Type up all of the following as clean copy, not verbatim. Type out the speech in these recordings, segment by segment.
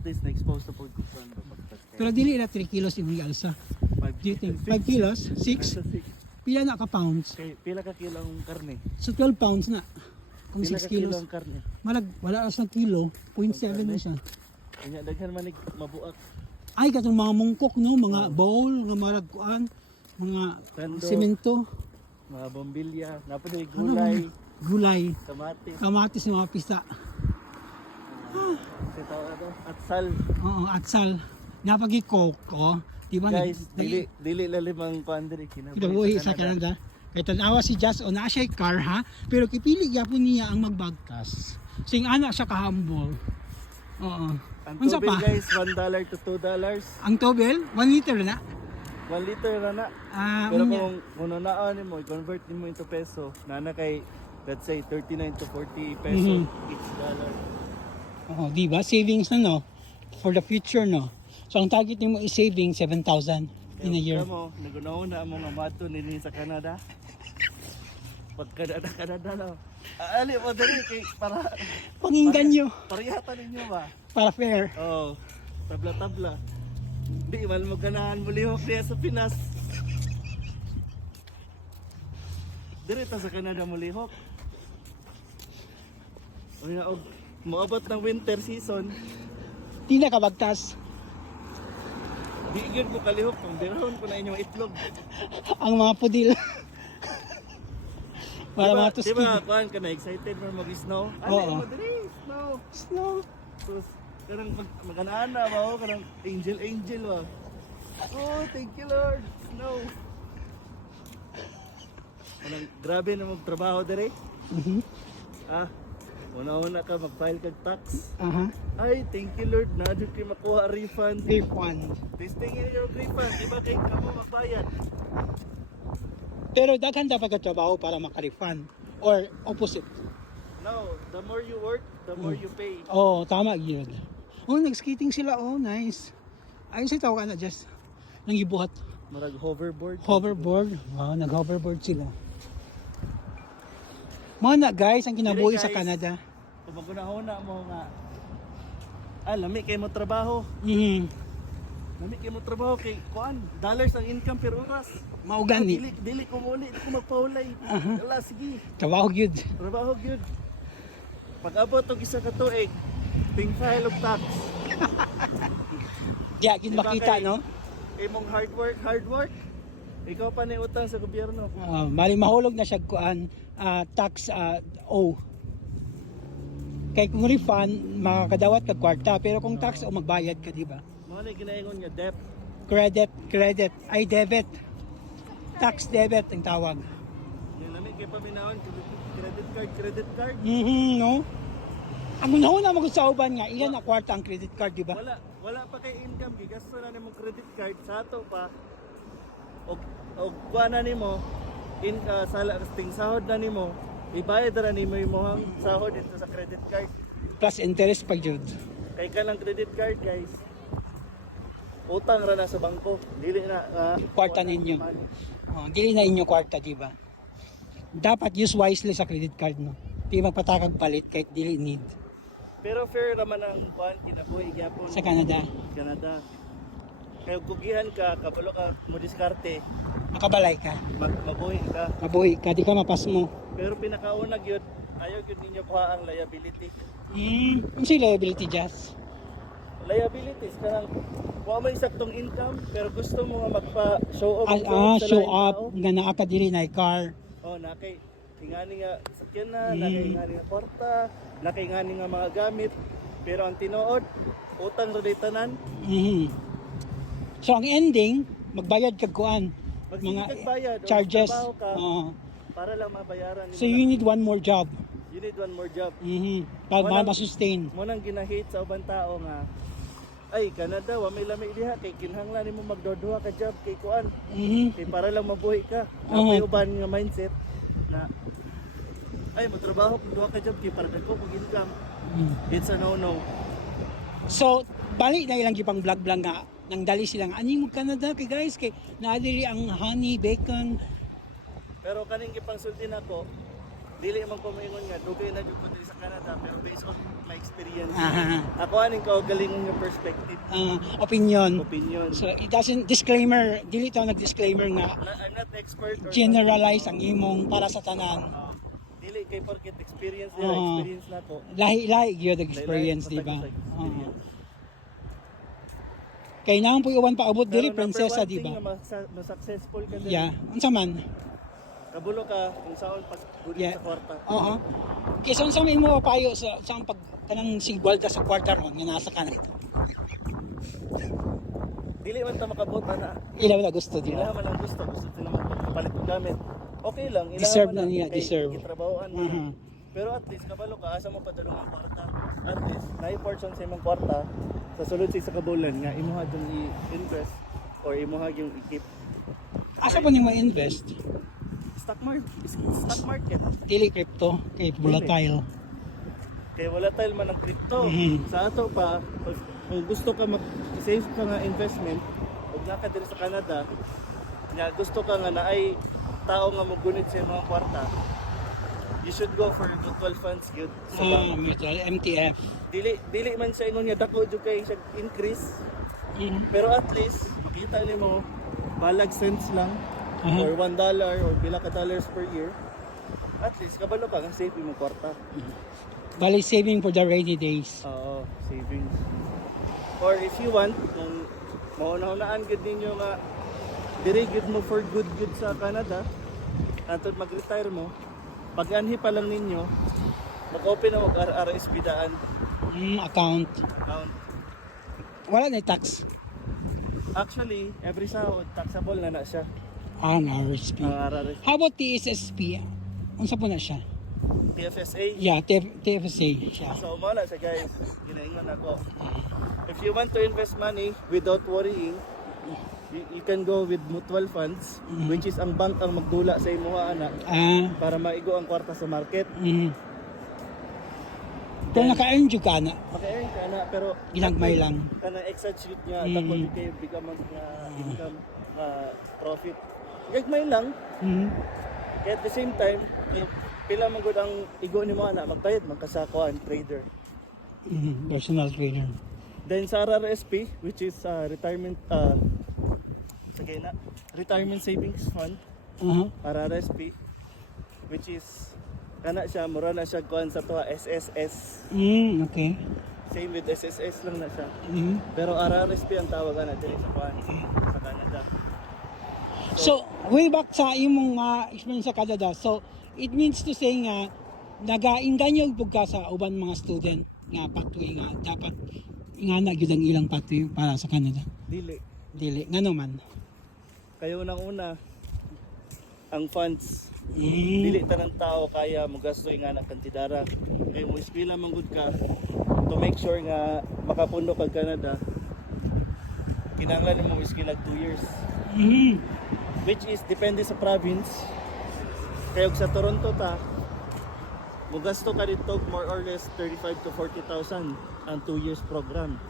This na-expose to food kung Pero dili na 3 kilos imong gialsa. Do you think 5 kilos? 6? Pila na ka pounds? Okay, pila ka kilo ang karne? So 12 pounds na. Kung Pila 6 ka kilo kilos. ang karne? Wala as ng kilo, 0.7 na siya. Kanya daghan man mabuak. Ay katong mga mungkok no, mga bowl, nga marag kuan, mga Tando. semento, Mga bombilya, napaday ano gulay, gulay, kamatis, kamatis ng mga pista. atsal. Oo, atsal. Napagi coke, oh. Di ba? Guys, dili lalim ang pandiri Kinabuhi sa Canada. Kaya tanawa si Jazz o na siya car ha, pero kipili gyapon niya ang magbagtas. Sing ana siya ka-humble. Oo. Ang Unsa tubig pa? guys, $1 to $2. Ang tobel, 1 liter na. 1 liter na na. Ah, Pero unya. kung unaan mo, i-convert mo into peso, nana kay, let's say, 39 to 40 peso each dollar. Oo, di ba? Savings na no for the future no. So ang target nimo is saving 7,000 in a year. Kamo, nagunahon mo nga mato nini sa Canada. Pag Canada no. Ali mo dali kay para Panginggan nyo parehata ninyo ba? para fair. Oh, tabla-tabla. Di man mo ganahan mo lihok niya sa Pinas. Direta sa Canada mo lihok. O nga, og moabot ng winter season, Di na kabagtas. di gyud ko kalihok kung dirahon ko na inyong itlog. Ang mga pudil. Para mga Di tuskid. ba, kuhan ka na excited mo mag-snow? Oo. Ano mo dali, snow. Snow. Sus, karang mag-anaan na ba ako, karang angel ba? Oh, thank you Lord, snow. Anong grabe na magtrabaho dere? Ah, una-una ka mag-file kag tax. Aha. Ay, thank you Lord, na dyan kayo makuha refund. Refund. Testingin yung refund, di ba kayo kamo magbayad? Pero daghan dapat ka trabaho para maka-refund or opposite. No, the more you work, the more you pay. Oh, tama yun. Oh, nag-skating sila. Oh, nice. Ayun sa tawag na just nang ibuhat. Marag hoverboard. Hoverboard. Wow, nag-hoverboard sila. Mga na guys, ang kinabuhi Dire, sa guys. Canada. Kung magunahuna mo nga, lami kayo mo trabaho. Lami kayo mo trabaho kay kuan, dollars ang income per oras. Maugan ni. Dili ko muli, di ko magpahulay. Wala, sige. Trabaho gyud. Trabaho gyud. Pag abot og isa ka tuig, ting file of tax. Diya gyud Diba makita kay- no. Imong hard work. Ikaw pa ni utang sa gobyerno. Mali mahulog na siya kuan tax o. Kay kung refund makakadawat kag kwarta pero kung tax o magbayad ka di ba? Mo ni ginaingon niya debt. Credit, ay debit. Tax debit ang tawag. Yung lami kay paminahon credit card. No. Ang una mo sa uban nga ilan na kwarta ang credit card di ba? Wala pa kay income kay gasto na nimong credit card sa ato pa. Og kuha na nimo ting sahod na nimo, ibayad ra nimo imong sahod dito sa credit card. Plus interest pa jud. Kay kanang credit card guys, utang ra na sa bangko, dili na Kwarta ninyo. Dili na inyo kwarta di ba? Dapat use wisely sa credit card no. Di magpatakag palit kahit dili need Pero fair naman ang kuan kinabuhi gyapon sa Canada. Canada. Kay gugihan ka, kabalo ka mo diskarte, Makabalay ka. mabuhi ka. Mabuhi ka, di ka mapas mo. Pero pinakauna gyud, ayaw gyud ninyo kuha ang liability. Ano si liability just? Liabilities kanang kuha mo saktong income pero gusto mo nga magpa-show off sa Show laing up tao. nga naa ka diri na car. Oh, nakay ingani nga sakyan na, nakay ingani nga kwarta, nakay ingani nga mga gamit. Pero ang tinuod, utang ra tanan. So ang ending, magbayad kag kuan Magsige kag bayad o charges. magtrabaho ka Oo. para lang mabayaran So you need one more job. you need one more job. Para Walang- ma-sustain. Mo nang ginahit sa ubang tao nga ay Canada wa may lami diha kay kinahanglan nimo magduha ka job kay kuan. Kay para lang mabuhi ka. May uban nga mindset na ay magtrabaho kung duha ka job kay para dagko mag income. It's a no. So bali na ilang gipang vlog nga nang dali silang ani mo Canada kay guys kay naadiri ang honey, bacon. Pero kaning gipangsulti nako dili man ko maingon nga dugay na jud ko diri sa Canada pero based on my experience. Aha. Ako aning kaugalingon nga perspective, Opinion. opinion. So it doesn't disclaimer, dili tayo nag-disclaimer nga I'm not expert or generalize ang imong para sa tanan. dili kay porket experience nila, Oo. experience nako. Lahi-lahi gyud ang experience, di ba? Kay naman po iwan pa abot dili prinsesa, di ba? Ma-successful ka din. Yeah, unsa man. Kabulo ka kung saan pag Yeah. sa kwarta. Oo. Kaysa unsa may mo payo sa pag kanang sigwalda sa kwarta ron nga nasa ka na. Dili man ta makabot na. Ilaw na gusto, di Ila ba? man ang gusto sila magpalit og gamit. Okay lang, ila Deserve man na niya, kay deserve. gitrabahoan mo. Mhm. Pero at least kabalo ka asa mo padulong ang kwarta. At least naay portion sa imong kwarta sa sulod sa kabulan nga imuha jung i-invest or imuha yung i-keep. Asa pa nimo invest? Stock market. Dili crypto, kay volatile. Kaya volatile man ang crypto. Mhm. Sa ato pa, kung gusto ka mag-save ka nga investment, huwag na ka diri sa Canada, nga gusto ka nga na ay tao nga magunit sa mga kwarta, you should go for mutual funds yun sa bank. Mutual MTF. Dili man siya ingon nga dako jud kay siya increase, pero at least makita nimo balag cents lang or $1 or pila ka dollars per year. At least kabalo ka nga save mo kwarta. Bali saving for the rainy days. Oo, savings. Or if you want, kung mauna-unaan gud ninyo nga diri gud mo for good sa Canada, atod mag-retire mo, pag-anhi pa lang ninyo, mag-open na mag-RRSP daan Account. account. Wala na tax. Actually, every sahod taxable na siya. Ang RSP. Ang RRSP. How about TSSP? Unsa po na siya? TFSA. Yeah, TFSA siya. So, muna siya guys, ginaingon ako. If you want to invest money without worrying, you can go with mutual funds, which is ang bank ang magdula sa imuha ana para maigo ang kwarta sa market. Kung naka-earn jud ka na, Maka-earn ka na, pero ginagmay lang. kanang exact sheet nga dako di kayo big amount nga income profit. Gagmay lang. Kaya at the same time, pila man gud ang igo nimo ana magbayad man ka sa kuan trader. Personal trainer. Then sa RRSP, which is retirement retirement savings fund, RRSP, which is kana siya mura na siya kuan sa tuwa SSS. Okay. Same with SSS lang na siya. Pero RRSP ang tawag na diri sa kuan sa Canada. So, way back sa imong experience sa Canada, so it means to say nga nagainganyo pug ka sa uban mga student nga pathway nga dapat ingana gyud ang ilang pathway para sa Canada. Dili ngano man. Kayo nang una ang funds dili tanang tao kaya mogastoy nga na kantidara. Kay mo ispila man gud ka to make sure nga makapundo kag Canada. Kinahanglan mo iskila 2 years. Which is depende sa province. Kaya sa Toronto ta, mugasto ka dito more or less 35 to 40,000 ang 2 years program.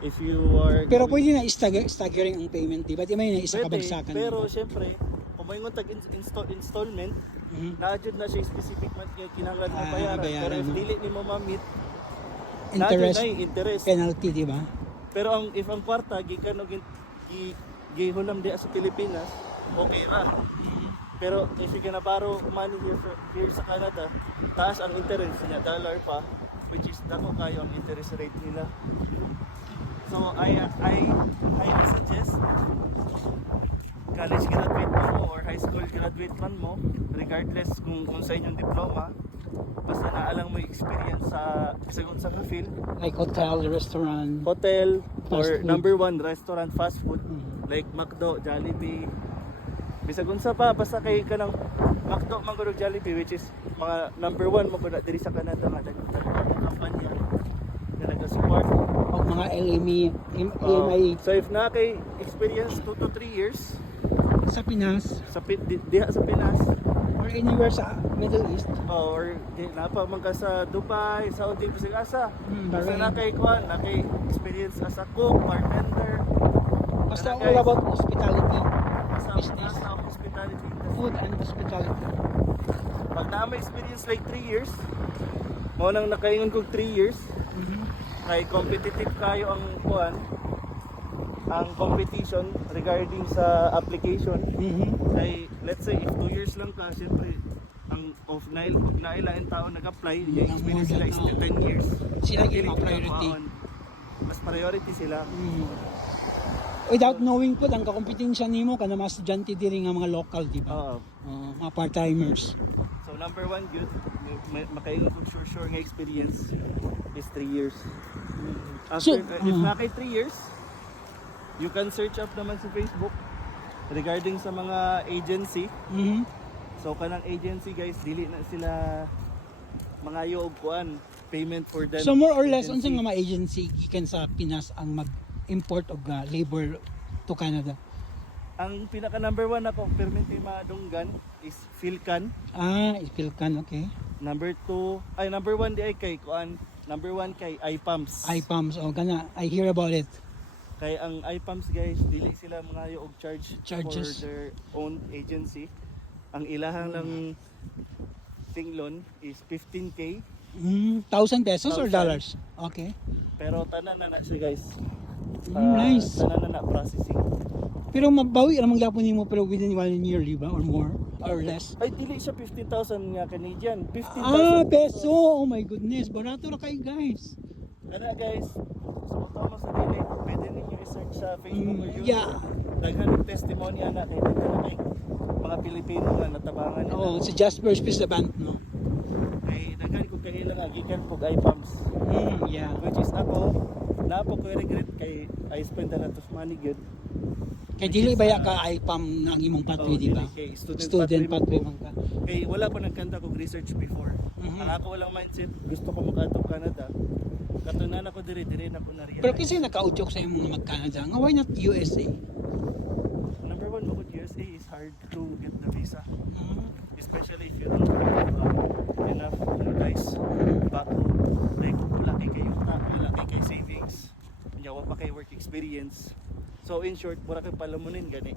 If you are Pero pwede na staggering ang payment, di ba? Di may na isa pwede, kabagsakan. pero syempre, kung may tag installment, na-adjud na siya specific month nga kinahanglan mo bayaran. bayaran, Pero if no? dili nimo ma-meet, interest, na interest. penalty, di ba? Pero if ang kwarta gikan og gihulam di sa Pilipinas, okay ra. Pero if you gonna borrow money here sa Canada, taas ang interest niya, dollar pa, which is dako kayo ang interest rate nila. So I suggest college graduate man mo or high school graduate man mo, regardless kung sa inyong diploma, basta naalang mo experience sa bisag unsa ka field, Like hotel, restaurant. hotel Fast or food. number 1 restaurant, fast food like McDo, Jollibee, bisag unsa pa basta kay kanang McDo, Mango, Jollibee, which is mga number 1 mo gud diri sa Canada nga nagtagong kampanya na nag-support. O mga LME, EMI So if na kay experience 2 to 3 years sa Pinas sa diha sa Pinas or anywhere sa Middle East. or di na pa man ka sa Dubai, Saudi, bisag asa. Basta Bahrain. na kay kuan, na kay experience as a cook, bartender, Basta Ano, all guys? about hospitality, basta business, sa hospitality industry. food and hospitality. pag na experience like 3 years, mo nang nakaingon kog 3 years, kay competitive kayo ang competition regarding sa application. Kay let's say if 2 years lang ka, syempre ang of nailain tao nag-apply, yung experience sila is 10 years. Sila Dili yung priority. Mas priority sila. Without knowing po, ang kakompetensya nimo ka na mga estudyante diri nga mga local, di ba? Oo. Mga part-timers. So number 1 good, makaingon kog sure nga experience is 3 years. After if na kay 3 years, you can search up naman sa Facebook regarding sa mga agency. So kanang agency guys, dili na sila mangayo og kuan payment for them. So more or less, unsa nga mga agency gikan sa Pinas ang mag-import og labor to Canada? Ang pinaka number 1 na permit madunggan is Philcan. Philcan, okay. Number 1 di ay kay kuan. Number 1 kay iPumps. iPumps, kana, I hear about it. Kay ang iPumps guys, dili sila mangayo og Charges. for their own agency. Ang ilahang lang tinglon is 15K. 1,000 pesos or 1,000. dollars? Okay. Pero tanan na siya guys. Nice. Tanan na processing. Pero mabawi naman gyapon nimo pero within 1 year, di ba? Or more or less. Ay dili siya 15,000 nga Canadian. 15,000 Peso. Oh my goodness. Barato ra kay guys. Kana guys, sumuto mo sa dili. Pwede ninyo i-search sa Facebook or YouTube. Yeah. Daghan ng testimony ana kay daghan kay mga Pilipino nga natabangan nila. Oh, si Jasper Space the band, no? Kay daghan ko kay ilang gikan pug iPumps. Yeah. Which is ako, napo ko regret kay I spend a lot of money good. Kay dili baya ka IPAM ng imong pathway, di ba? Kay Student pathway man ka. Kay wala pa nagkanta kog research before. Ang ako walang mindset, gusto ko mag-atop Canada. Katunan ako dire na ko na-realize. Pero kasi naka-udyok sa imong nga mag-Canada. Nga why not USA? Number 1 mo USA is hard to get the visa. Especially if you don't have enough guys bago like wala kay kayuta, wala kay savings, wala pa kay work experience. So in short, wala kay palamunin gani.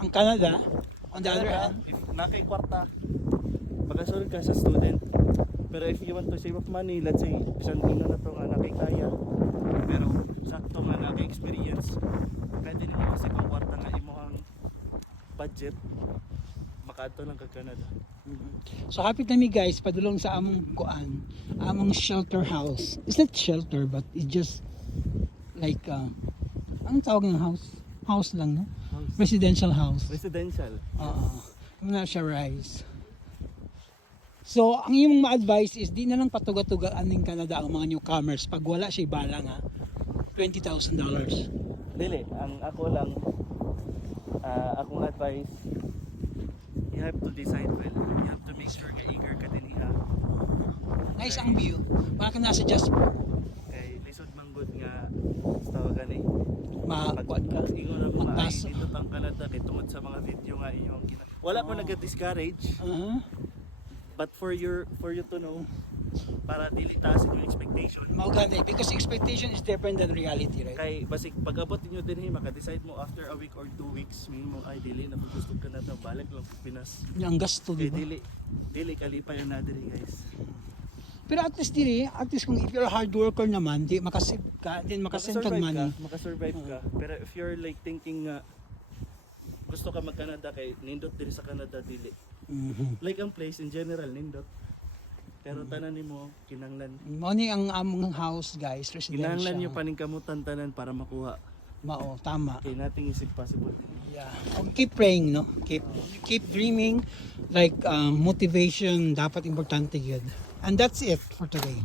Ang Canada, on the other hand, if nakay kwarta, magasulod ka sa student. Pero if you want to save up money, let's say isang ino na to nga nakay kaya, pero sakto nga nakay experience, pwede nimo kasi kung kwarta nga imong budget makaadto lang kag Canada. so happy na mi guys, padulong sa among kuan, among shelter house. It's not shelter but it's just like anong tawag ng house? House lang, no? Residential house. Residential. Na siya rise. So, ang imong ma-advise is di na lang patuga-tugaan ning Canada ang mga newcomers pag wala siya bala nga $20,000. Dili, ang ako lang akong advice, you have to decide well. You have to make sure nga eager ka din iya. Nice ang view. Para ka nasa Jasper. Kay lisod man good nga tawagan eh. Kuan ka. Ingon ako nga ay Magpaso. dito tang Canada kay tungod sa mga video nga inyong wala ko nag-discourage. But for you to know, para dili taas yung expectation. Mao gani because expectation is different than reality, right? Kay basig pag-abot niyo din maka-decide mo after a week or 2 weeks minimum ay dili na kung gusto ka na to balik lang sa Pinas. Ang gasto, Kay di ba? dili kalipay na diri guys. Pero at least kung if you're a hard worker naman, di makasave ka, din makasave kag money. Makasurvive ka. Pero if you're like thinking nga gusto ka mag-Canada kay nindot diri sa Canada dili. Like ang place in general nindot. Pero tanan nimo kinanglan. Mao ni ang among house, guys, residential. Kinanglan niyo paningkamutan tanan para makuha. Mao, tama. Kay nating isip possible. Yeah. Keep praying, no? Keep dreaming. Like motivation dapat importante yun. And that's it for today.